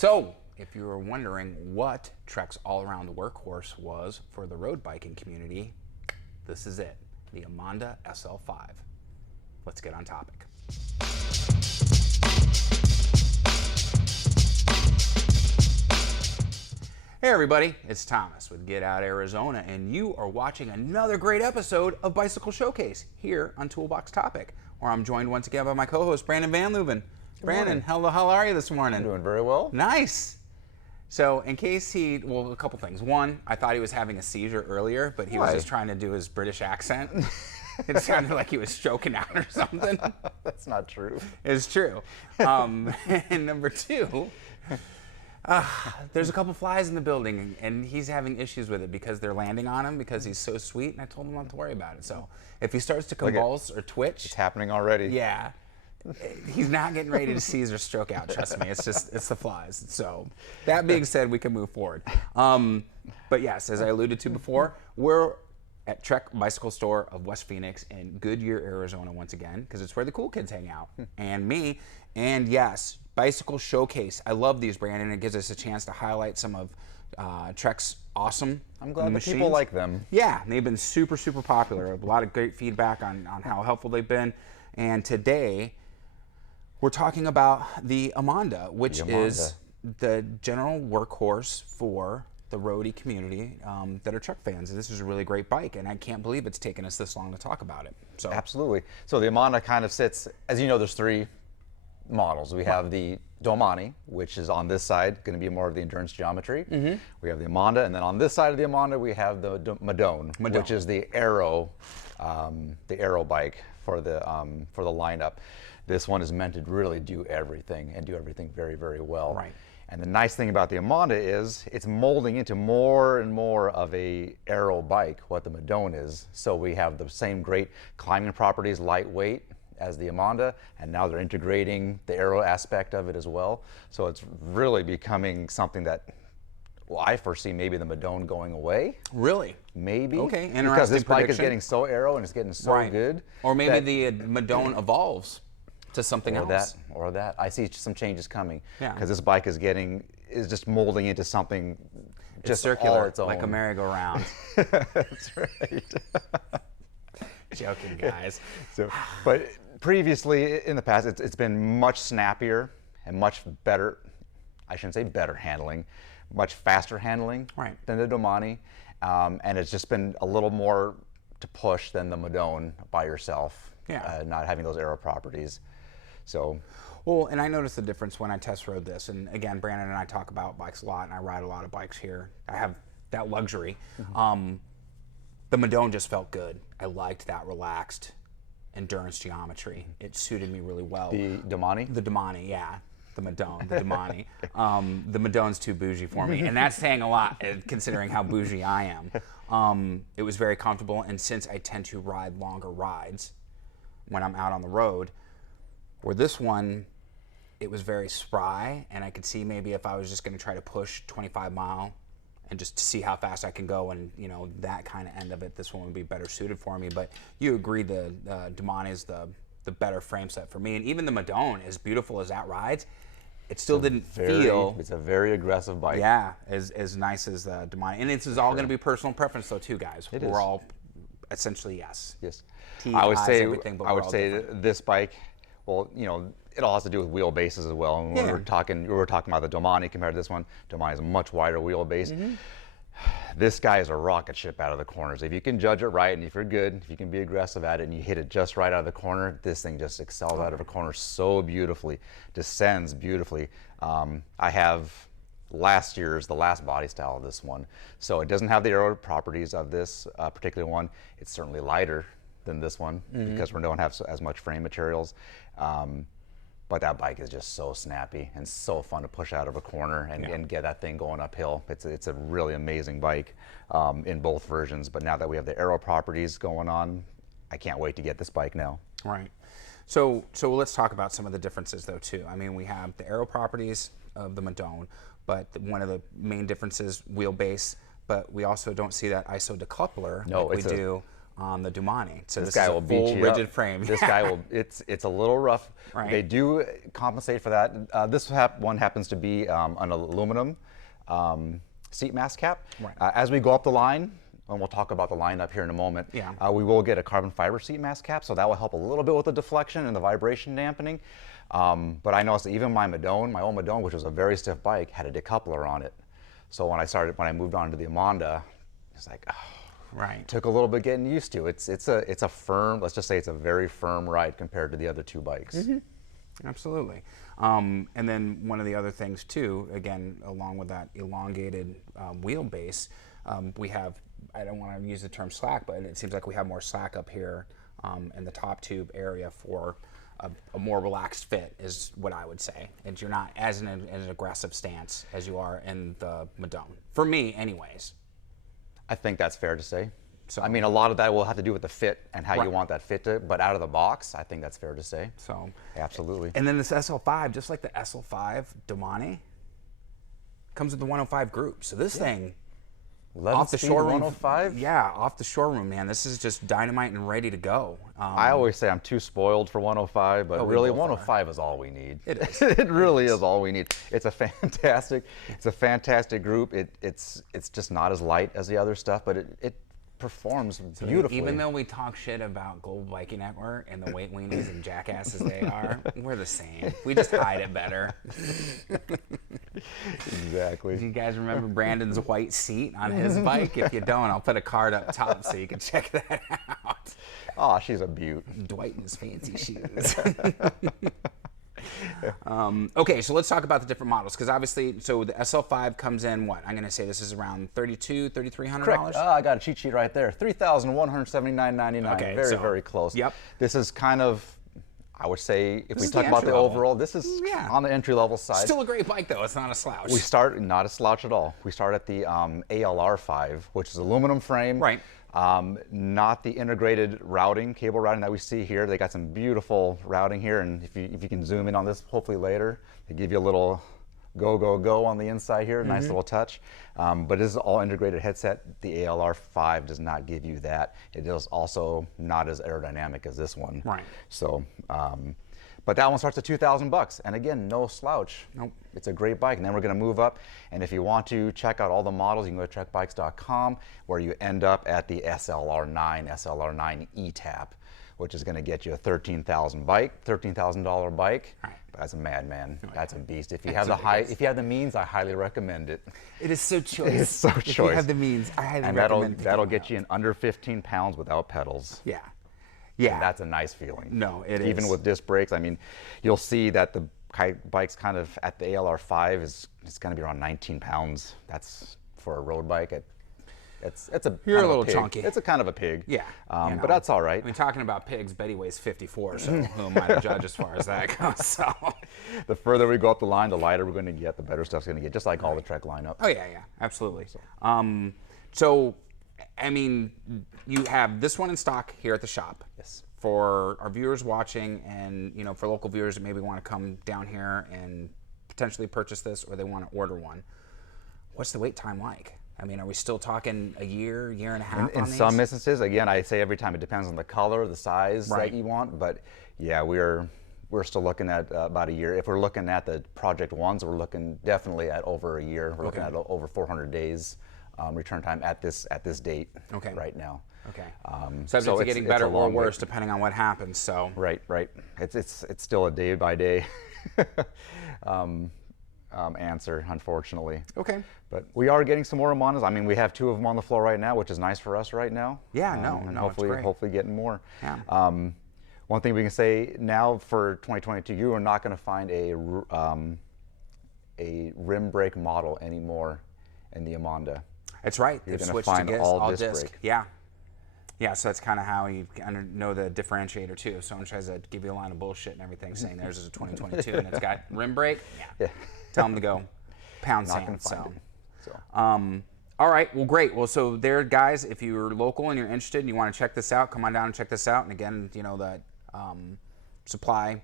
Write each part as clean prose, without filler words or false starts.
So, if you were wondering what Trek's all-around workhorse was for the road biking community, this is it, the Emonda SL5. Let's get on topic. Hey everybody, it's Thomas with Get Out Arizona, and you are watching another great episode of Bicycle Showcase here on Toolbox Topic, where I'm joined once again by my co-host Brandon Van Leuven. Brandon, how are you this morning? I'm doing very well. Nice. So in case a couple things. One, I thought he was having a seizure earlier, but he was just trying to do his British accent. It sounded like he was stroking out or something. That's not true. It's true. And number two, there's a couple flies in the building, and he's having issues with it because they're landing on him because he's so sweet, and I told him not to worry about it. So if he starts to convulse or twitch. It's happening already. Yeah. He's not getting ready to seize or stroke out, trust me. It's the flies. So that being said, we can move forward. But yes, as I alluded to before, we're at Trek Bicycle Store of West Phoenix in Goodyear, Arizona once again, because it's where the cool kids hang out, and me. And yes, Bicycle Showcase. I love these, Brandon. It gives us a chance to highlight some of Trek's awesome I'm glad machines. that people like them. Yeah, they've been super, super popular. A lot of great feedback on how helpful they've been. And today, we're talking about the Emonda, which is the general workhorse for the roadie community that are Trek fans. This is a really great bike, and I can't believe it's taken us this long to talk about it. So Absolutely. So the Emonda kind of sits, as you know, there's three models. We have the Domani, which is on this side, going to be more of the endurance geometry. We have the Emonda, and then on this side of the Emonda, we have the Madone, which is the aero bike for the lineup. This one is meant to really do everything and do everything very, very well. Right. And the nice thing about the Emonda is it's molding into more and more of a aero bike, what the Madone is. So we have the same great climbing properties, lightweight, as the Emonda, and now they're integrating the aero aspect of it as well. So it's really becoming something that, well, I foresee maybe the Madone going away. Really? Maybe. Okay, interesting. Because this bike is prediction. getting so aero and it's getting so good. Or maybe the Madone evolves to something else. Or that. I see some changes coming. Yeah. Because this bike is just molding into something just circular, all its own. like a merry-go-round. That's right. Joking, guys. But previously, in the past, it's been much snappier and much better, I shouldn't say better handling, much faster handling than the Domani. And it's just been a little more to push than the Madone by yourself, not having those aero properties. So, well, and I noticed the difference when I test rode this. And again, Brandon and I talk about bikes a lot, and I ride a lot of bikes here. I have that luxury. The Madone just felt good. I liked that relaxed endurance geometry. It suited me really well. The Domani? The Domani, yeah. The Madone, the Domani. The Madone's too bougie for me, and that's saying a lot considering how bougie I am. It was very comfortable, and since I tend to ride longer rides when I'm out on the road, where this one, it was very spry, and I could see maybe if I was just going to try to push 25 mile and just to see how fast I can go, and that kind of end of it, this one would be better suited for me. But you agree the Domani is the better frame set for me, and even the Madone, as beautiful as that rides, it still didn't feel. It's a very aggressive bike. Yeah, as nice as the Domani, and this is all going to be personal preference though too, guys. We're all essentially yes. I would say different. this bike. Well, it all has to do with wheelbases as well. And we were talking about the Domani compared to this one. Domani is a much wider wheelbase. This guy is a rocket ship out of the corners. If you can judge it right, and if you're good, if you can be aggressive at it, and you hit it just right out of the corner, this thing just excels out of a corner so beautifully, descends beautifully. I have the last body style of this one, so it doesn't have the aero properties of this particular one. It's certainly lighter than this one because we don't have as much frame materials. But that bike is just so snappy and so fun to push out of a corner and get that thing going uphill. It's a really amazing bike in both versions. But now that we have the aero properties going on, I can't wait to get this bike now. Right. So let's talk about some of the differences though too. I mean, we have the aero properties of the Madone, but one of the main differences, wheelbase. But we also don't see that ISO decoupler like we do on the Domani. So this guy is will a beat full you rigid up. frame. This guy will. It's a little rough. Right. They do compensate for that. This one happens to be an aluminum seat mask cap. Right. As we go up the line, and we'll talk about the lineup here in a moment. Yeah. We will get a carbon fiber seat mask cap, so that will help a little bit with the deflection and the vibration dampening. But I noticed that even my old Madone, which was a very stiff bike, had a decoupler on it. So when I moved on to the Emonda, it's like, oh, Right. took a little bit getting used to. It's a firm, let's just say it's a very firm ride compared to the other two bikes. Mm-hmm. Absolutely. And then one of the other things too, again, along with that elongated wheelbase, we have, I don't want to use the term slack, but it seems like we have more slack up here in the top tube area for a more relaxed fit is what I would say. And you're not as in an aggressive stance as you are in the Madone. For me, anyways. I think that's fair to say. So, I mean, a lot of that will have to do with the fit and how Right. you want that fit to, but out of the box, I think that's fair to say. So, Absolutely. and then this SL5, just like the SL5 Domani, comes with the 105 group. So this thing, 11 off the speed showroom, 105? yeah, off the showroom, man. This is just dynamite and ready to go. I always say I'm too spoiled for 105, but we really both 105 is all we need. It is. It really is all we need. It's a fantastic group. It's just not as light as the other stuff, but it performs beautifully. Even though we talk shit about Global Biking Network and the weight weenies and jackasses they are, we're the same. We just hide it better. Exactly. Do you guys remember Brandon's white seat on his bike? If you don't, I'll put a card up top so you can check that out. Oh, she's a beaut. Dwight in his fancy shoes. Okay, so let's talk about the different models, because obviously, so the SL5 comes in what? I'm going to say this is around $3,200, $3,300. Correct. I got a cheat sheet right there. $3,179.99. Okay, very, so- very close. Yep. This is kind of, I would say, if we is talk the about the entry level. overall, this is Yeah. on the entry level side. Still a great bike, though. It's not a slouch. We start, not a slouch at all. We start at the ALR5, which is aluminum frame. Right. Not the integrated routing, cable routing that we see here. They got some beautiful routing here, and if you can zoom in on this hopefully later, they give you a little go, go, go on the inside here, nice little touch. But this is all integrated headset. The ALR5 does not give you that. It is also not as aerodynamic as this one. Right. So, but that one starts at $2,000, and again, no slouch. Nope. It's a great bike, and then we're going to move up. And if you want to check out all the models, you can go to trekbikes.com, where you end up at the SLR9 E-Tap, which is going to get you a $13,000 bike. Right. But that's a madman. Oh, That's a beast. If you have if you have the means, I highly recommend it. It is so choice. It's so If you choice. have the means, I highly And recommend that'll picking it get you in under 15 pounds without pedals. Yeah. Yeah. And that's a nice feeling. No, it Even is. with disc brakes, I mean, you'll see that the bike's kind of at the ALR5 it's going to be around 19 pounds. That's for a road bike. It's a You're kind a of little pig. chunky. It's a kind of a pig. Yeah. you know. But that's all right. I mean, talking about pigs, Betty weighs 54, so who am I to judge as far as that goes? So. The further we go up the line, the lighter we're going to get, the better stuff's going to get, just like all the Trek lineup. Oh, yeah, absolutely. So, I mean, you have this one in stock here at the shop. Yes. For our viewers watching, and you know, for local viewers that maybe want to come down here and potentially purchase this, or they want to order one, what's the wait time like? I mean, are we still talking a year and a half In on some these? instances, again, I say every time it depends on the color, the size Right. that you want, but yeah, we're still looking at about a year. If we're looking at the Project Ones, we're looking definitely at over a year. We're looking at over 400 days return time at this date right now. Okay. So Subject to getting better a or long worse wait. depending on what happens. So. Right. It's still a day by day answer, unfortunately. Okay. But we are getting some more Emondas. I mean, we have 2 of them on the floor right now, which is nice for us right now. Yeah, And no, it's hopefully, great. hopefully getting more. Yeah. One thing we can say now for 2022, you are not going to find a rim brake model anymore in the Emonda. That's right. You're They've gonna switched find to all disc. disc brake. Yeah. Yeah, so that's kind of how you know the differentiator too. If someone tries to give you a line of bullshit and everything, saying theirs is a 2022 and it's got rim brake, Yeah. tell them to go pound Not going sand. to find So. it. So. All right, well, great. Well, so there, guys, if you're local and you're interested and you want to check this out, come on down and check this out. And again, you know, the supply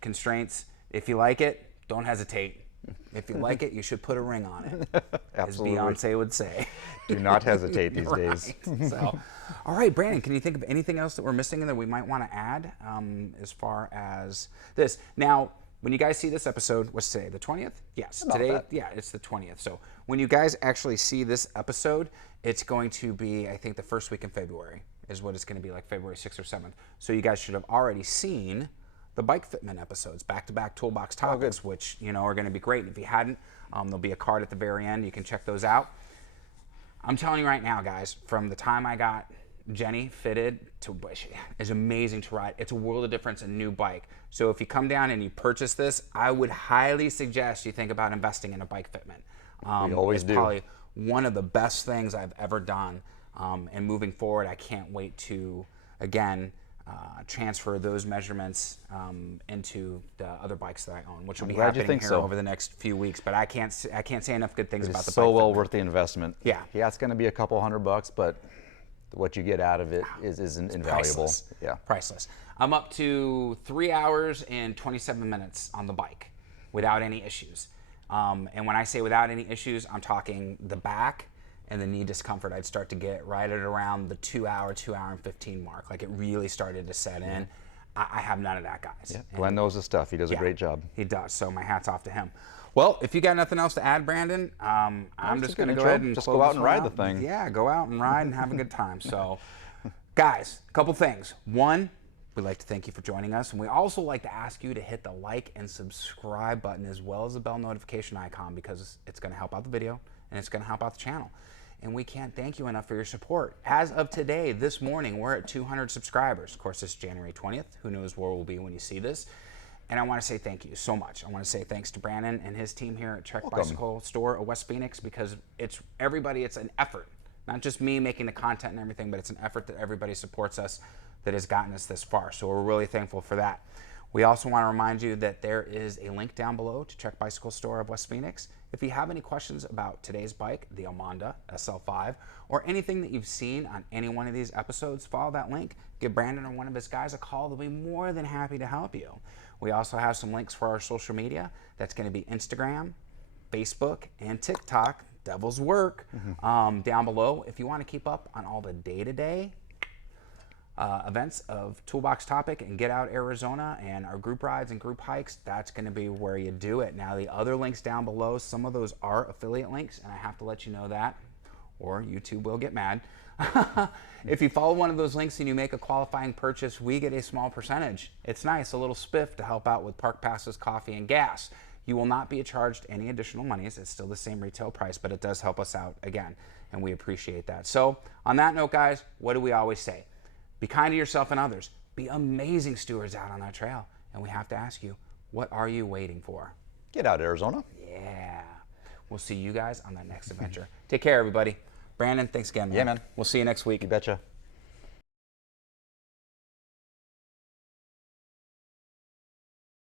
constraints. If you like it, don't hesitate. If you like it, you should put a ring on it, Absolutely. as Beyonce would say. Do not hesitate these days. So, all right, Brandon, can you think of anything else that we're missing that we might want to add as far as this? Now, when you guys see this episode, what's today, the 20th? Yes, About today, that. yeah, it's the 20th. So when you guys actually see this episode, it's going to be, I think, the first week in February is what it's going to be, like February 6th or 7th. So you guys should have already seen the Bike Fitment episodes, back-to-back Toolbox Topics, which, you know, are going to be great. And if you hadn't, there'll be a card at the very end. You can check those out. I'm telling you right now, guys, from the time I got Jenny fitted to is amazing to ride. It's a world of difference in a new bike. So if you come down and you purchase this, I would highly suggest you think about investing in a Bike Fitment. We always do. Probably one of the best things I've ever done. And moving forward, I can't wait to, again, transfer those measurements into the other bikes that I own, which will be happening here over the next few weeks. But I can't say enough good things about the bike. So well worth the investment. Yeah. Yeah, it's going to be a couple $100, but what you get out of it is invaluable. Priceless. Yeah. Priceless. I'm up to 3 hours and 27 minutes on the bike without any issues. And when I say without any issues, I'm talking the back and the knee discomfort I'd start to get right at around the 2 hour and 15 mark. Like it really started to set in. I have none of that, guys. Yeah. Glenn knows his stuff. He does a great job. He does. So my hat's off to him. Well, if you got nothing else to add, Brandon, I'm just going to go ahead and just go out and ride the thing. Yeah, go out and ride and have a good time. So, guys, a couple things. One, we'd like to thank you for joining us, and we also like to ask you to hit the like and subscribe button as well as the bell notification icon, because it's going to help out the video and it's going to help out the channel. And we can't thank you enough for your support. As of today, this morning, we're at 200 subscribers. Of course, it's January 20th. Who knows where we'll be when you see this. And I want to say thank you so much. I want to say thanks to Brandon and his team here at Trek Bicycle Store of West Phoenix, because it's everybody, it's an effort. Not just me making the content and everything, but it's an effort that everybody supports us that has gotten us this far. So we're really thankful for that. We also want to remind you that there is a link down below to Trek Bicycle Store of West Phoenix. If you have any questions about today's bike, the Emonda SL5, or anything that you've seen on any one of these episodes, follow that link. Give Brandon or one of his guys a call. They'll be more than happy to help you. We also have some links for our social media. That's going to be Instagram, Facebook, and TikTok. Devil's work down below. If you want to keep up on all the day-to-day events of Toolbox Topic and Get Out Arizona and our group rides and group hikes, that's going to be where you do it. Now, the other links down below, some of those are affiliate links, and I have to let you know that, or YouTube will get mad. If you follow one of those links and you make a qualifying purchase, we get a small percentage. It's nice, a little spiff to help out with park passes, coffee, and gas. You will not be charged any additional monies. It's still the same retail price, but it does help us out again, and we appreciate that. So on that note, guys, what do we always say? Be kind to yourself and others. Be amazing stewards out on that trail. And we have to ask you, what are you waiting for? Get out, Arizona. Yeah. We'll see you guys on that next adventure. Take care, everybody. Brandon, thanks again, man. Yeah, man. We'll see you next week. You betcha.